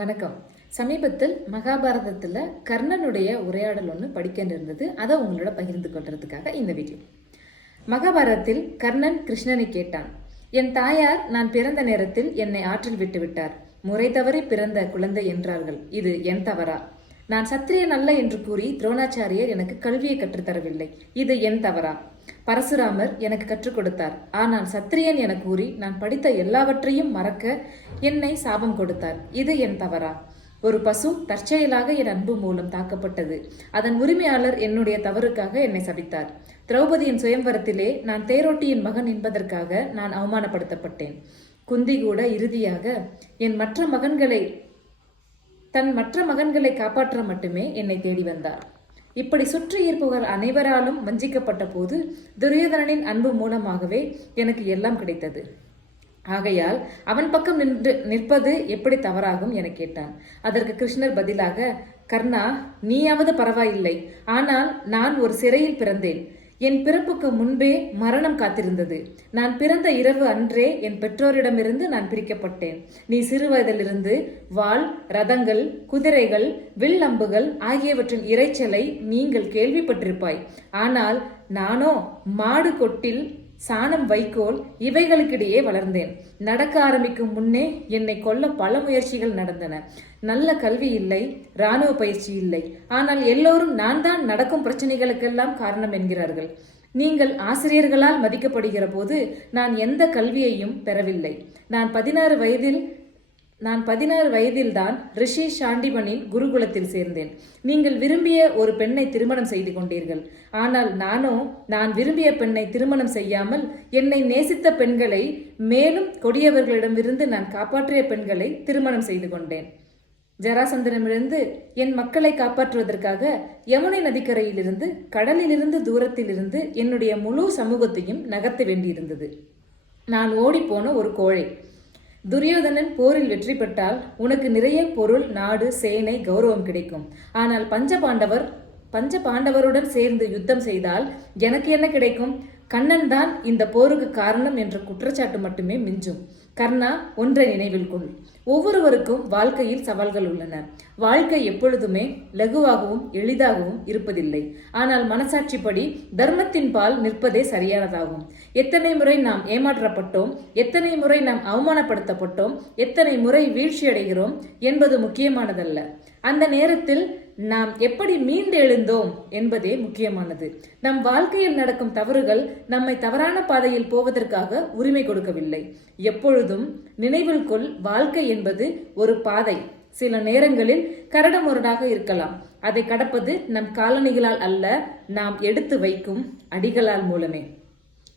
வணக்கம். சமீபத்தில் மகாபாரதத்தில் கர்ணனுடைய உரையாடல் ஒன்று படிக்க இருந்தது அதை உங்களோட பகிர்ந்து கொள்றதுக்காக இந்த வீடியோ. மகாபாரதத்தில் கர்ணன் கிருஷ்ணனை கேட்டான். என் தாயார் நான் பிறந்த நேரத்தில் என்னை ஆற்றில் விட்டு விட்டார் முறை தவறி பிறந்த குழந்தை என்றார்கள். இது என் தவறா? நான் சத்திரியன் அல்ல என்று கூறி துரோணாச்சாரியர் எனக்கு கல்வியை கற்றுத்தரவில்லை இது என் தவறா? பரசுராமர் எனக்கு கற்றுக் கொடுத்தார். ஆனால் சத்திரியன் என கூறி நான் படித்த எல்லாவற்றையும் மறக்க என்னை சாபம் கொடுத்தார். இது என் தவறா? ஒரு பசு தற்செயலாக என் அன்பு மூலம் தாக்கப்பட்டது. அதன் உரிமையாளர் என்னுடைய தவறுக்காக என்னை சபித்தார். திரௌபதியின் சுயம்வரத்திலே நான் தேரோட்டியின் மகன் என்பதற்காக நான் அவமானப்படுத்தப்பட்டேன். குந்தி கூட இறுதியாக என் மற்ற மகன்களை தன் மற்ற மகன்களை காப்பாற்ற மட்டுமே என்னை தேடி வந்தார். இப்படி சுற்றி இருப்பவர் அனைவராலும் வஞ்சிக்கப்பட்ட போது துரியோதனனின் அன்பு மூலமாகவே எனக்கு எல்லாம் கிடைத்தது. ஆகையால் அவன் பக்கம் நின்று நிற்பது எப்படி தவறாகும் என கேட்டான். அதற்கு கிருஷ்ணர் பதிலாக கர்ணா நீயாவது பரவாயில்லை. ஆனால் நான் ஒரு சிறையில் பிறந்தேன். என் பிறப்புக்கு முன்பே மரணம் காத்திருந்தது. நான் பிறந்த இரவு அன்றே என் பெற்றோரிடமிருந்து நான் பிரிக்கப்பட்டேன். நீ சிறுவயதிலிருந்து வாள் ரதங்கள் குதிரைகள் வில் அம்புகள் ஆகியவற்றின் இறைச்சலை நீங்கள் கேள்விப்பட்டிருப்பாய். ஆனால் நானோ மாடு கொட்டில் சாணம் வைக்கோல் இவைகளுக்கிடையே வளர்ந்தேன். நடக்க ஆரம்பிக்கும் முன்னே என்னை கொல்ல பல முயற்சிகள் நடந்தன. நல்ல கல்வி இல்லை இராணுவ பயிற்சி இல்லை. ஆனால் எல்லோரும் நான் தான் நடக்கும் பிரச்சனைகளுக்கெல்லாம் காரணம் என்கிறார்கள். நீங்கள் ஆசிரியர்களால் மதிக்கப்படுகிற போது நான் எந்த கல்வியையும் பெறவில்லை. நான் பதினாறு வயதில் நான் பதினாறு வயதில்தான் ரிஷி ஷாண்டிபனின் குருகுலத்தில் சேர்ந்தேன். நீங்கள் விரும்பிய ஒரு பெண்ணை திருமணம் செய்து கொண்டீர்கள். ஆனால் நானோ நான் விரும்பிய பெண்ணை திருமணம் செய்யாமல் என்னை நேசித்த பெண்களை மேலும் கொடியவர்களிடமிருந்து நான் காப்பாற்றிய பெண்களை திருமணம் செய்து கொண்டேன். ஜராசந்தனமிருந்து என் மக்களை காப்பாற்றுவதற்காக யமுனை நதிக்கரையிலிருந்து கடலிலிருந்து தூரத்திலிருந்து என்னுடைய முழு சமூகத்தையும் நகர்த்த வேண்டியிருந்தது. நான் ஓடிப்போன ஒரு கோழை. துரியோதனன் போரில் வெற்றி பெற்றால் உனக்கு நிறைய பொருள் நாடு சேனை கௌரவம் கிடைக்கும். ஆனால் பஞ்ச பாண்டவர் பஞ்ச பாண்டவருடன் சேர்ந்து யுத்தம் செய்தால் எனக்கு என்ன கிடைக்கும்? கண்ணன் தான் இந்த போருக்கு காரணம் என்ற குற்றச்சாட்டு மட்டுமே மிஞ்சும். கர்ணா ஒன்றை நினைவில் கொள். ஒவ்வொருவருக்கும் வாழ்க்கையில் சவால்கள் உள்ளன. வாழ்க்கை எப்பொழுதுமே லகுவாகவும் எளிதாகவும் இருப்பதில்லை. ஆனால் மனசாட்சிப்படி தர்மத்தின் பால் நிற்பதே சரியானதாகும். எத்தனை முறை நாம் ஏமாற்றப்பட்டோம் எத்தனை முறை நாம் அவமானப்படுத்தப்பட்டோம் எத்தனை முறை வீழ்ச்சியடைகிறோம் என்பது முக்கியமானதல்ல. அந்த நேரத்தில் நாம் எப்படி மீண்டெழுந்தோம் என்பதே முக்கியமானது. நம் வாழ்க்கையில் நடக்கும் தவறுகள் நம்மை தவறான பாதையில் போவதற்காக உரிமை கொடுக்கவில்லை. எப்பொழுதும் நினைவில் கொள் வாழ்க்கை என்பது ஒரு பாதை. சில நேரங்களில் கரடமுரடாக இருக்கலாம். அதை கடப்பது நம் காலணிகளால் அல்ல நாம் எடுத்து வைக்கும் அடிகளால் மூலமே.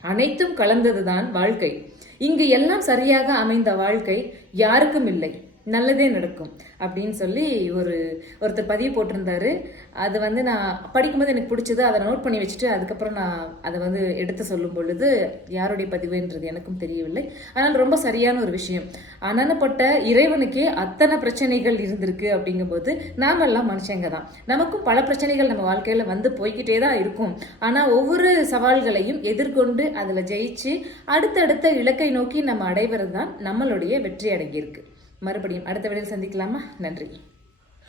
அனைத்தும் கலந்ததுதான் வாழ்க்கை. இங்கு எல்லாம் சரியாக அமைந்த வாழ்க்கை யாருக்கும் இல்லை. நல்லதே நடக்கும் அப்படின்னு சொல்லி ஒரு ஒருத்தர் பதிவு போட்டிருந்தாரு. அது வந்து நான் படிக்கும்போது எனக்கு பிடிச்சது அதை நோட் பண்ணி வச்சுட்டு அதுக்கப்புறம் நான் அதை வந்து எடுத்து சொல்லும் பொழுது யாருடைய பதிவுன்றது எனக்கும் தெரியவில்லை. ஆனால் ரொம்ப சரியான ஒரு விஷயம். அனனப்பட்ட இறைவனுக்கே அத்தனை பிரச்சனைகள் இருந்திருக்கு அப்படிங்கும்போது நாமெல்லாம் மனுஷங்க தான். நமக்கும் பல பிரச்சனைகள் நம்ம வாழ்க்கையில் வந்து போய்கிட்டே தான் இருக்கும். ஆனால் ஒவ்வொரு சவால்களையும் எதிர்கொண்டு அதில் ஜெயிச்சு அடுத்தடுத்த இலக்கை நோக்கி நம்ம அடைவது தான் நம்மளுடைய வெற்றி அடங்கியிருக்கு. மறுபடியும் அடுத்த விடையில் சந்திக்கலாமா? நன்றி.